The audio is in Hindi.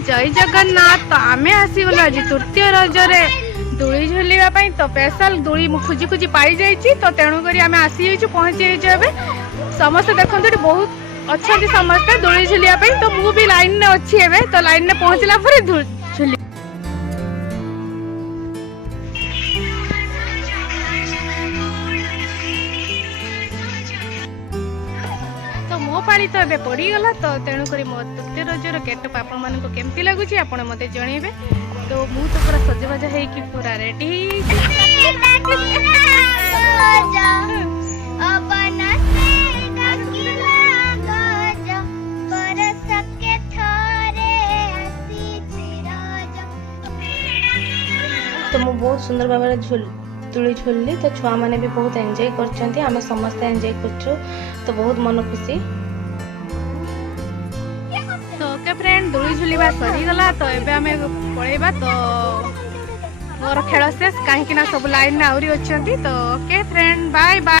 जय जगन्नाथ। तो आम आसीगलु आज तृतीय रजरे दूली झुलवाई तो स्पेशल दूली खोजी खोजी पाई जाइए तो तेणुक आम आसी पहुँची समस्त देखते बहुत अच्छा समस्त दूली झुलवाई तो मु भी लाइन में अच्छी है तो लाइन में पहुँचला झुली तो मो पाली तो ए पड़गला तो तेणुक मो तृतीय रजर गेटअप आपण मान केमती लगुच आप जनइबे तो मु तो पूरा सजबाज है पूरा रेडी तो मु बहुत सुंदर भाव तुली झुलली तो छुआ मैंने भी बहुत एंजॉय करछंती आमे समस्त एंजॉय करछु तो बहुत मन खुशी। तो ओके फ्रेंड दूली झुलिबा सरी गला तो एबे आमे पळेबा तो मोर खेल शेष कहीं सब लाइन में आउरी अच्छी तो ओके फ्रेंड बाय बाय।